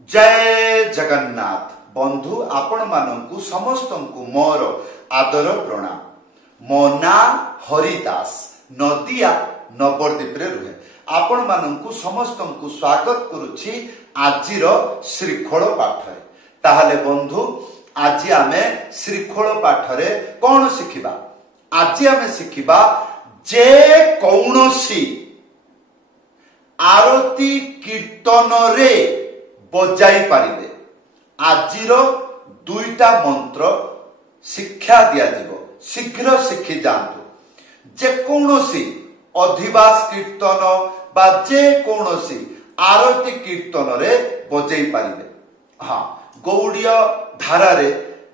जय जगन्नाथ बंधु आपण मानू समस्त को मोर आदर प्रणाम। मो ना हरिदास नदिया नवद्वीप रुहे आपण मानू समस्त को स्वागत करुछि आजिर श्रीखोल पाठ। ताहले बंधु आज आमे श्रीखोल पाठ रे कौन शिखिबा? आज आमे शिखिबा जे कौनसी आरती कीर्तन रे बजाई पारिबे। आजिर दुईटा मंत्र शिक्षा दिया जीवो, शीघ्र शिखि जांतु। जे कौनसी अधिवास कीर्तन बा जे कौनसी आरती कीर्तन रे बजाई पारिबे। हाँ, गौड़ीय धारा रे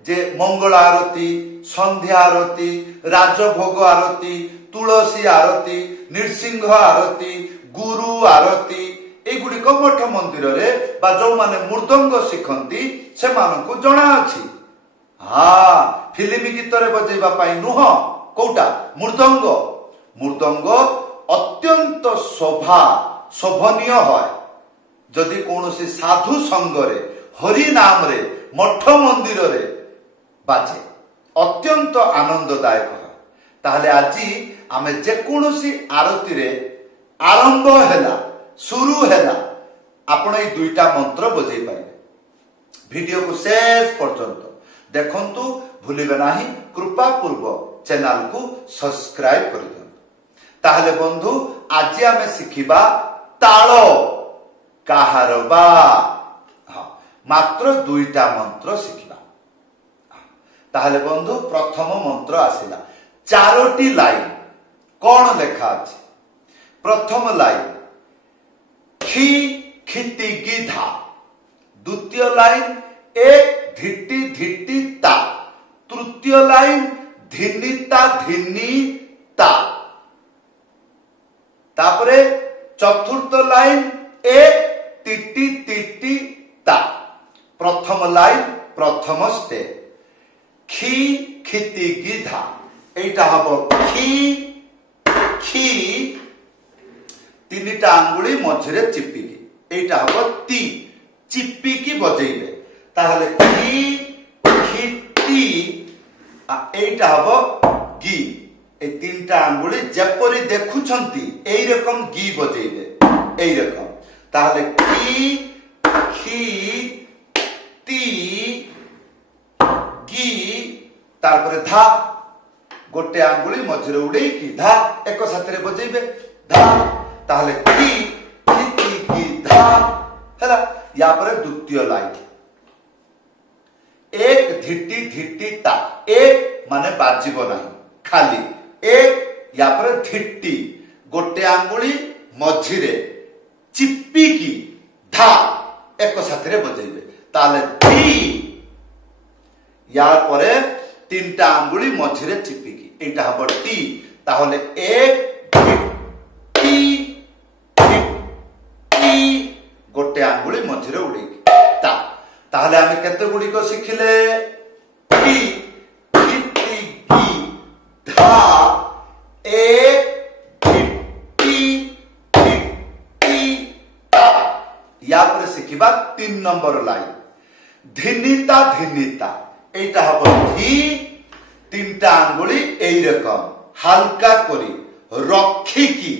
जे मंगल आरती, संध्या आरती, राजभोग आरती, तुलसी आरती, नृसिंह आरती, गुरु आरती एगुड़िक मठ मंदिर रे बा जो माने मृदंग शिखंती से मानकु जणा अछि। हाँ, फिल्म गीत रे बजेबा पाई नुह कोटा मृदंग। मृदंग अत्यंत शोभनीय है। जदि कौनसी साधु संग रे हरि नाम रे मठ मंदिर रे बाजे अत्यंत आनंददायक है। ताहले आजी आमे जे कौनसी आरती रे आरंभ हैला शुरू हैला आपण ए दुईटा मंत्र बजै पारे। वीडियो को शेष पर्यंत देखंतु, भूलिबे नाही कृपा पूर्वक चैनल को सब्सक्राइब कर दियंतु। ताहले बंधु आज आमे शिखिबा ताल काहार बा। हाँ, मात्र दुईटा मंत्र शिखिबा। ताहले बंधु प्रथम मंत्र आसिला चारोटी लाइन। कौन लेखा अछि? प्रथम लाइन खी खिति गिधा। द्वितीय लाइन एक धिटी धिटी ता। तृतीय लाइन धिनिता धिनी ता। तापरे चतुर्थ लाइन एक तिटी तिटी ता। प्रथम लाइन प्रथम स्टेप खी खिति गिधा। एटा हबो खी खी तीनिटा आंगुली मझिरे चिपिकी। एटा हबो ती चिपिकी बजेइबे। ताहले खी खिति एटा हबो गी। ए तीनटा आंगुली जेपरि देखुछंती एई रकम गी बजेइबे। एई रकम। ताहले खी खी ती गी तारपरे धा। गोटे आंगुली मझिरे उड़ेई की धा एक साथरे बजेइबे। धा ताहले की खिति की धा हैला। या पर द्वितीय लाइन एक धिटी धिटी ता। एक माने बाजिबो नाही, खाली एक। या पर धिटी गोटे आंगुली मझिरे चिप्पी की धा एक साथरे बजेइबे। ताहले धी। या परे तीनटा आंगुली मझिरे चिप्पी की एटा हबो टी। ताहले एक गोटे आंगुली मझिरे उड़ेकी ता। ताहले आमे केते गुडी को शिखिले? टी खिति गी धा एक धिटी धिटी ता। या पर शिखिबा 3 नंबर लाइन धिनिता धिनिता। एटा हबो धी। तीनटा आंगुली एई रकम हल्का करी रखी की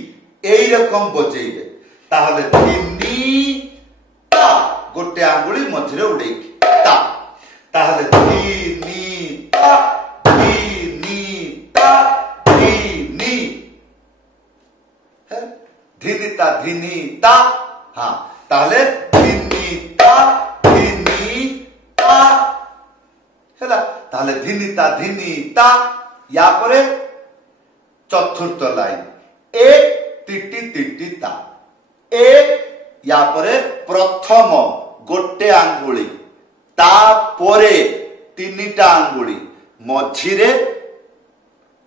एई रकम बजेइबे। ताहले धिनी ता गोटे आंगुली मझिरे उड़ेकी ता। ताहले धिनी ता धिनी ता धिनी है धिनिता धिनी ता। हाँ, ताहले धिनी ता धिनी ता हैला। ताहले धिनिता धिनी ता। या परे चतुर्थ लाइन एक तिटी तिटी ता। एक या परे प्रथम गोटे आंगुली ता परे तीनिटा आंगुली मझिरे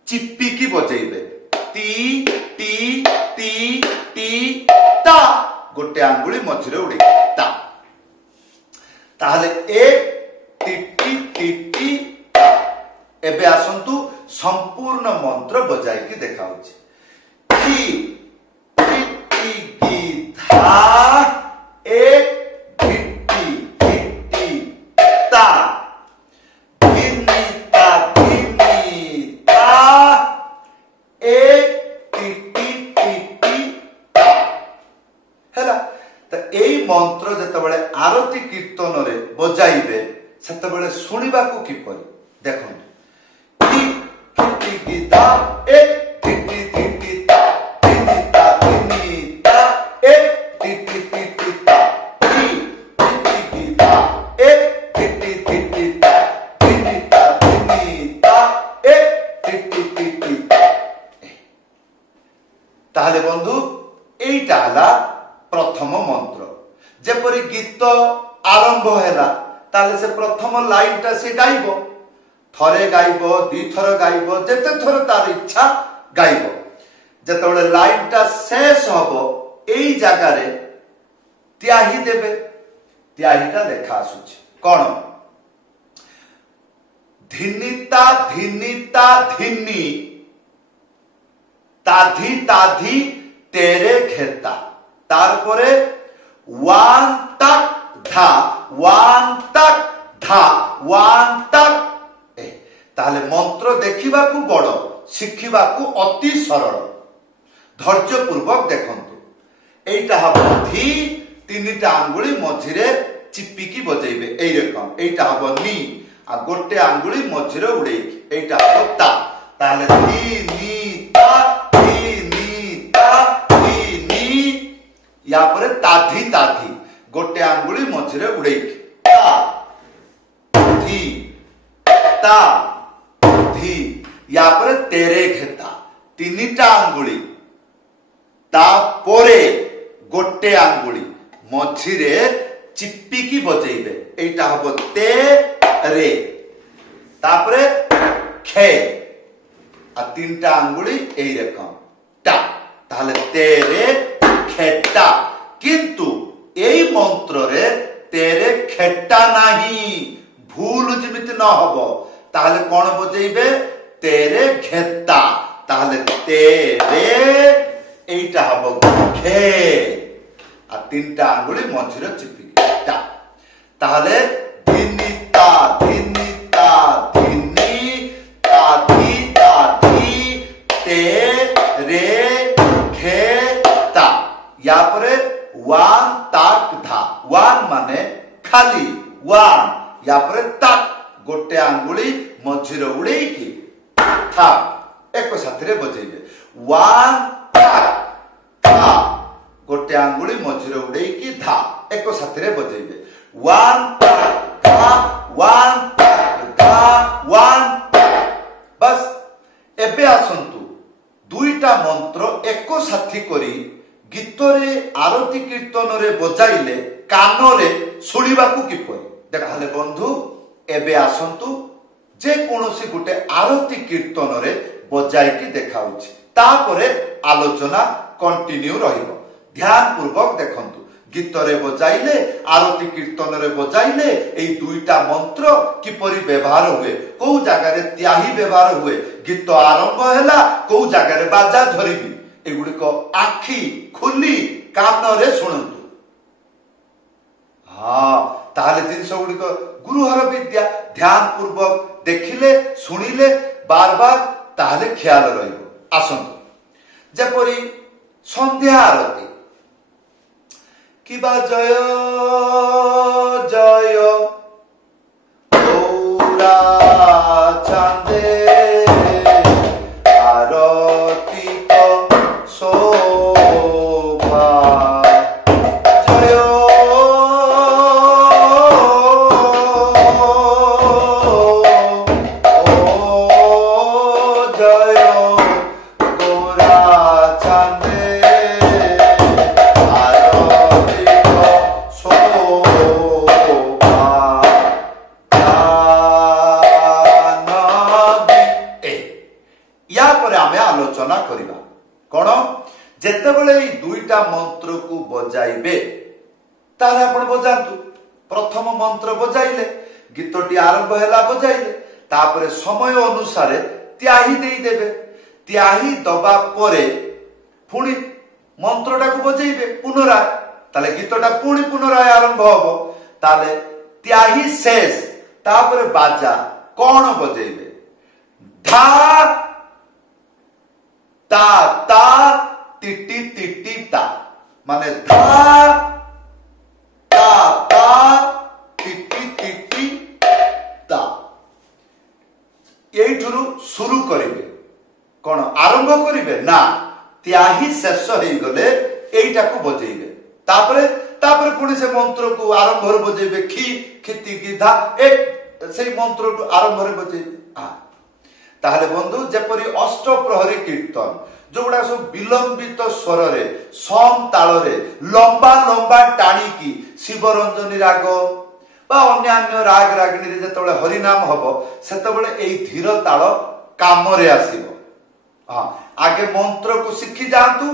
चिप्पिकी बजेइबे। ती टी टी टी ता गोटे आंगुली मझिरे उड़े ता। ताहले एक टिटी टिटी ता। एबे आसंतु संपूर्ण मंत्र बजाई की देखाउछि। खी खिति गी धा एक धिटी मंत्र जेतेबेले आरती कीर्तन रे बजाइबे सेतेबेले सुनिबाकू किपरि देखंतु टी टी गीता ए टी टी टी ता टी ता ए टी टी टी ता टी टी गीता ए टी टी ता टी ता ए टी टी ताहले बंधु एइटा हला प्रथम मंत्र जेपरि गीत आरंभ हैला ताले से प्रथम लाइन ता से गाइबो थरे गाइबो दी थर गाइबो जेते थर तार इच्छा गाइबो जेतेबेले लाइन ता शेष हबो एई जागा रे त्याही देबे त्याहीटा लेखा आसुची कोन धिनिता धिनिता धिनी ताधी ताधी तेरे घेता तारपरे वान तक धा ताहले मंत्र देखिबाकू बड़ शिखिबाकू अति सरल धैर्य पूर्वक देखंतु एइटा हबो धी तीनटा आंगुली मझिरे चिपिकी बजेइबे एई रकम एइटा हबो नी आ गोटे आंगुली मझिरे उड़ेइकी एइटा हबो ता ताहले धी नी ता या पर ताधी ताधी गोटे आंगुली मझिरे उड़ेइकी ता धी या पर तेरे घेता तीनटा आंगुली ता पोरे गोटे आंगुली मझिरे चिपिकी बजेइबे एइटा हबो ते रे तापरे खे आ तीनटा आंगुली एई रकम टा ताहले तेरे खेटा किंतु एई मंत्र रे तेरे खेटा नाही भूल जिमिति न हबो ताहले कोन बजेइबे तेरे घेता ताहले तेरे एइटा हबो घे आ तीनटा आंगुली मझिरे चिपिकी टा ताहले धिनिता धिनिता धिनी ताधी ताधी तेरे घेता या परे वान ताक धा वान माने खाली वान या परे ताक गोटे आंगुली मझिरे उड़ेइकी था एक साथरे बजेइबे वान ताक था गोटे आंगुली मझिरे उड़ेइकी धा एक साथरे बजेइबे वान ताक धा वान ताक धा वान बस एबे आसंतु दुईटा मंत्र एक साथी करी गीतरे आरती कीर्तन रे बजाइले कानरे सुनिबाकू किपरि देखले बंधु एबे आसंतु जे कोनोसी गुटे आरती कीर्तन रे बजाइकी देखाउछि तापरे आलोचना कंटिन्यू रहिबो ध्यान पूर्वक देखंतु गीतरे बजाइले आरती कीर्तन रे बजाइले एई दुईटा मंत्र किपरि व्यवहार हुए को जागा रे त्याही व्यवहार हुए गीत आरंभ हैला को जागा रे बाजा धरिबी एगुडी को आखी खुली कानरे सुनंतु हाँ ताहले जिनस गुडी को गुरुहर विद्या ध्यान पूर्वक देखिले सुनिले बार बार ताहले ख्याल रहिबो आसंतु जेपरि संध्या आरती किबा जय जय गौरा चांदे आरती को शोभा जय जय गौरा चांदे आलोचना करिबा कोन जेतेबेले ई दुईटा मंत्र को बजाइबे तारे आपण बजांतु प्रथम मंत्र बजाइले गीतटी आरंभ हैला बजाइले तापरे समय अनुसार त्याही देई देबे त्याही दबा परे पुणी मंत्रटा को बजाइबे पुनराय ताले गीतटा पुणी पुनराय आरंभ होबो ताले त्याही शेष तापरे बाजा कोन बजाइबे धा ता ता टिटी टिटी ता माने धा शुरू करिवे कौन आरंभ करिवे ना त्याही शेष हो गले एटा को बजेइबे तापरे तापरे पुणी से मंत्र को आरंभ रे बजेइबे खी खिति की धा ए से मंत्र को आरंभ रे बजेइबे ताहले बंधु जेपरि अष्ट प्रहरी कीर्तन जोगुड़ा सब विलंबित स्वर रे सम ताल रे लंबा लंबा टाणी की शिवरंजनी राग बा अन्य राग रागिणी रे जतबेले हरिनाम हबो सेतबेले एई धीर ताल काम रे आसीबो आगे मंत्र को शिखी जातु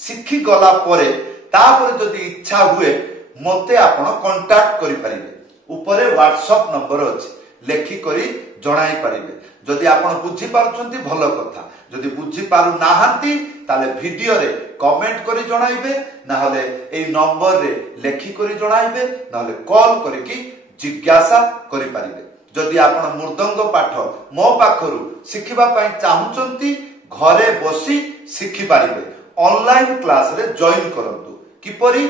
शिखी गला परे तापर जदि इच्छा हुए मते आपण कांटेक्ट करि परिबे ऊपरे व्हाट्सएप नंबर अछि लेखि करी जणाई परिबे जदि आपण बुझी पारुछंती भलो कथा जदि बुझी पारु नाहांती ताले वीडियो रे कमेंट करी जणाइबे ना हले एई नंबर रे लेखि करी जणाइबे ना हले कॉल करी की जिज्ञासा करि परिबे जदि आपण मृदंग पाठ मो पाखरु शिखिबा पई चाहुचंती घरे बसी शिखि पारिबे ऑनलाइन क्लास रे जॉइन करंतु किपरि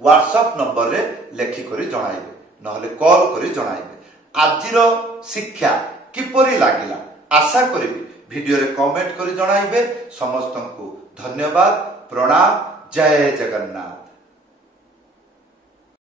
व्हाट्सएप नंबर रे लेखि करी जणाइबे न हले कॉल करी जणाइबे आजिर शिक्षा किपरि लागिला आशा करिबी वीडियो रे कमेंट करी जणाइबे समस्तंकु धन्यवाद प्रणाम जय जगन्नाथ।